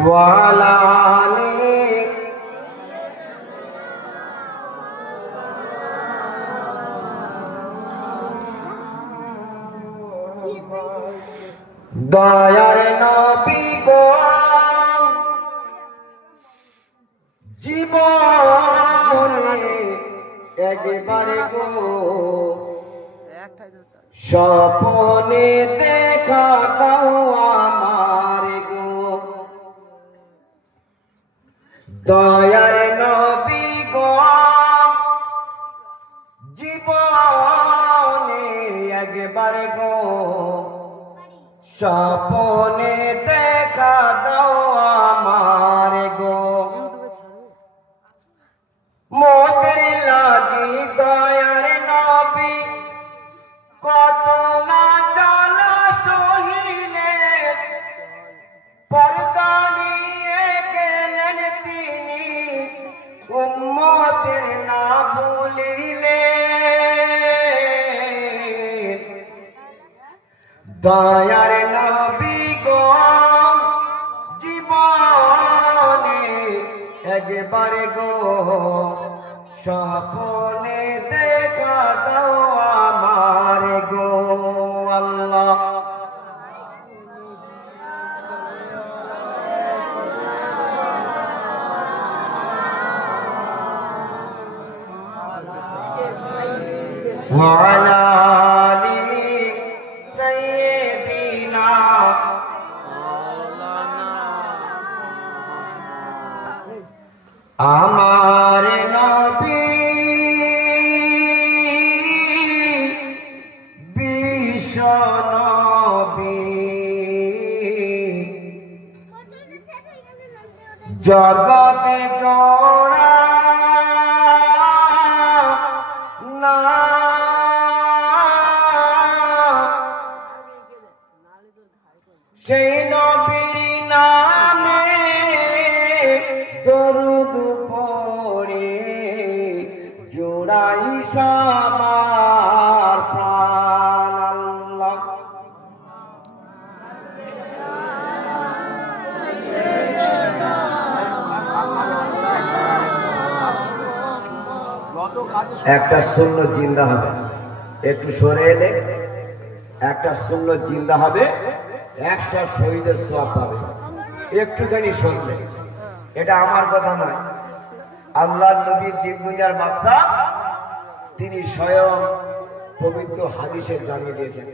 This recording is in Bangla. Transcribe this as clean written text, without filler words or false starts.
وعلى آله দয়ার নবী গো জীবনে একবারে গো স্বপ্নে দেখা দাও আমার গো দয়ার নবী গো জীবনে একবারে গো স্বপ্নে দেখা দাও আমার গো মোদের লাগি দয়ার নবী কত না জ্বালা সহিলে পর্দা নিয়ে গেলেন তিনি উম্মতের না ভুলিলে দয়ার নবী গো জীবনে একবারে গো স্বপ্নে দেখা দাও আমার গো আল্লাহ وعلى آل سيدنا আমার নবী বিশ্ব নবী জগতে জোড়া না সেই নবীর নামে দরুদ পড়ে জোড়াই সবার প্রাণ আল্লাহ একটা সুন্নত জিন্দা হবে একটু সরে এলে একটা সুন্নত জিন্দা হবে 100 শহীদের সওয়াব পাবে একটুখানি শুনলে এটা আমার কথা নয় আল্লাহর নবী দিন দুনিয়ার বাদশা তিনি স্বয়ং পবিত্র হাদিসে জানিয়ে দিয়েছেন